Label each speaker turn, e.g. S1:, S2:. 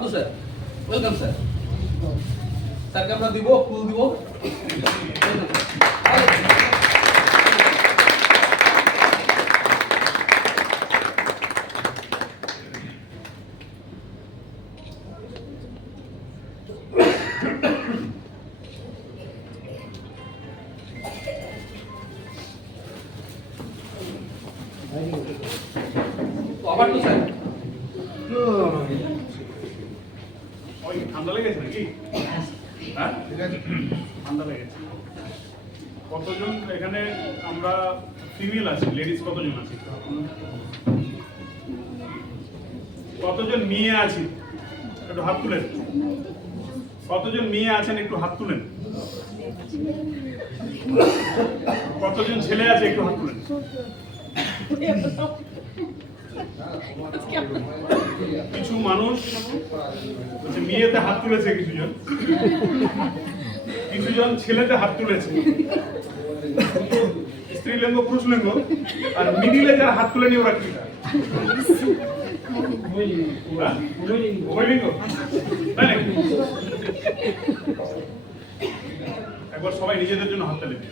S1: আব্দু sir welcome sir স্যারকে আমরা দিব ফুল দিব তো আবার তো স্যার
S2: ঠান্ডা লেগেছে নাকি? হ্যাঁ? ঠান্ডা লেগেছে। কতজন এখানে আমরা ফিমেল আছি? লেডিস কতজন আছি? কতজন মেয়ে আছি? একটু হাত তুলেন। কতজন মেয়ে আছেন একটু হাত তুলেন। কতজন ছেলে আছে একটু হাত তুলেন। কিছু মানুষ হচ্ছে মেয়েতে হাত তুলেছে কিছুজন কিছুজন ছেলেতে হাত তুলেছে স্ত্রীলিঙ্গ, পুরুষলিঙ্গ, আর মিডিলে যারা হাত তুলেনি ওরা কি হ্যাঁ? একবার সবাই নিজেদের জন্য হাত তালি দিন।